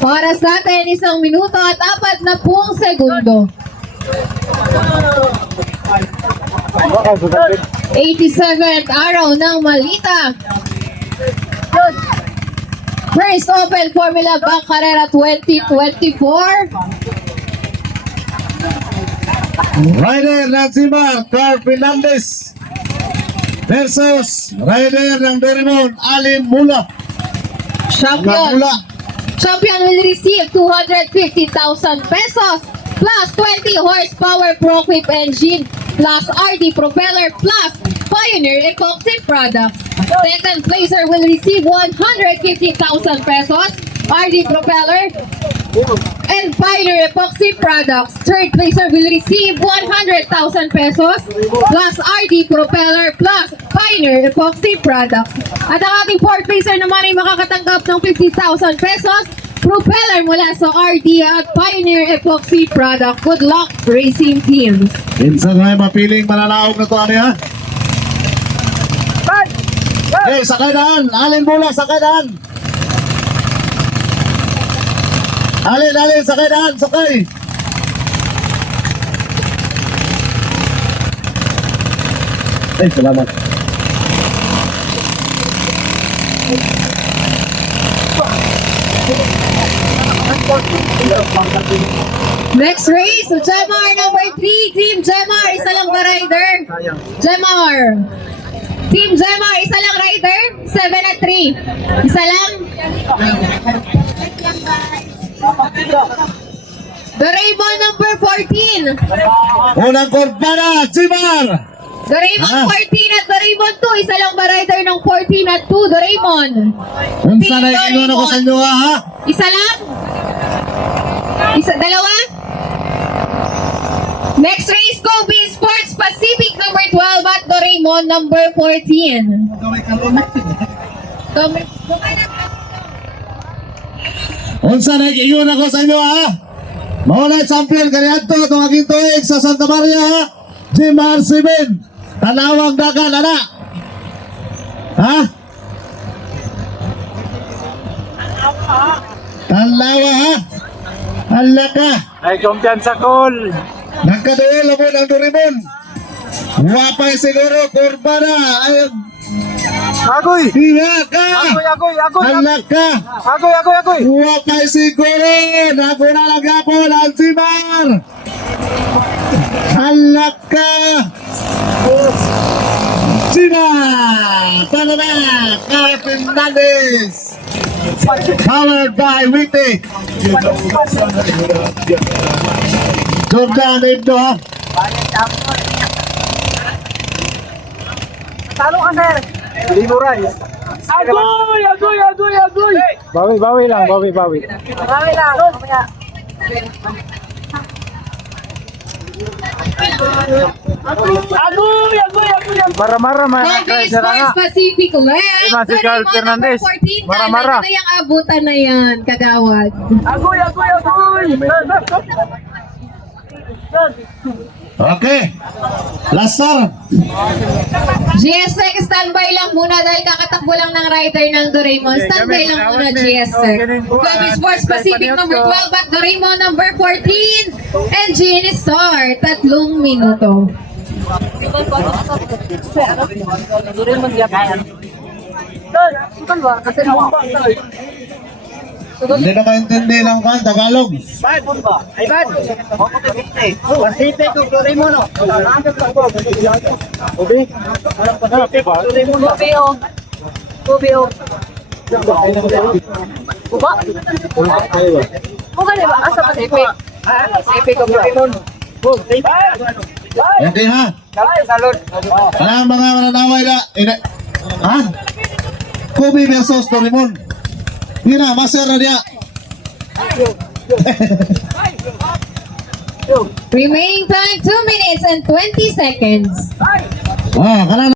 Oras natin, 1 minuto at 40 segundo. 87th araw ng Malita. First Open Formula Bank Carrera 2024. Rider ng Zimar, Carl Fernandez versus rider ng Doraemon, Alin Mula. Champion. Champion will receive 250,000 pesos plus 20 horsepower Pro-Equip engine plus RD propeller plus Pioneer epoxy products. Second placer will receive 150,000 pesos RD propeller and Pioneer epoxy products. Third placer will receive 100,000 pesos plus RD propeller plus Pioneer epoxy products. At ang ating fourth placer naman ay makakatanggap ng 50,000 pesos propeller mula sa RD at Pioneer epoxy product. Good luck, racing teams. Minsan ay mapiling mananaog na to, ano ha? Hey, sakay daan! Alin Mula, sakay daan! Alin, sakay daan, sakay! Ay, salamat. Next race, Jemar number 3, Team Jemar, isa lang ba rider? Jemar. Team Jemar, isa lang rider? 7 at 3. Isa lang? Doraemon number 14. Unang korpada, Zimar! Doraemon 14 at Doraemon 2. Isa lang ba rider ng 14 at 2, Doraemon? Unsa na ikinuha ko sa inyo ha? Isa lang? Dalawa? Next race, Kobe Sports Pacific number 12 at Doraemon number 14. Unsa na ikinuha ko sa inyo ha? Mauna champion kaniadto itong aking tuig sa Santa Maria ha? Jimar Simen, Tanawang Dagan, ana? Ha? Tanawa ha? Hala ka! Ay, kumpiyansa call. Nagkaduel mo ng Doraemon. Wapay siguro, kurba na. Ay, Agoy! hiya ka! Agoy! Hala ka! Agoy! Wapay siguro! Naguna lang yapon ang Zimar! Hala ka! Zimar! Tara na! Carl Fernandez! Powered by Witty! Jordan Ibdo! Talo ka, sir! Limuray! Agoy! Bawi lang. Mamaya. Agoy! Mara-mara, Kobe Sports Pacific left. Si Carl Fernandez. Mara-mara. Ano yung abutan na yan, kagawad? Agoy! Okay! Last start! GS Tech, standby lang muna dahil kakatakbo lang ng rider ng Doraemon. Standby lang muna, GS Tech. Kobe Sports Pacific number 12 at Doraemon number 14. Engine start, 3 minuto. Hindi na kaintindi ng kan, Tagalog. Okay ha? Ano mga mananaway na? Ha? Kobe versus Doraemon. Hindi na, master na niya. Remaining time 2 minutes and 20 seconds. Kanan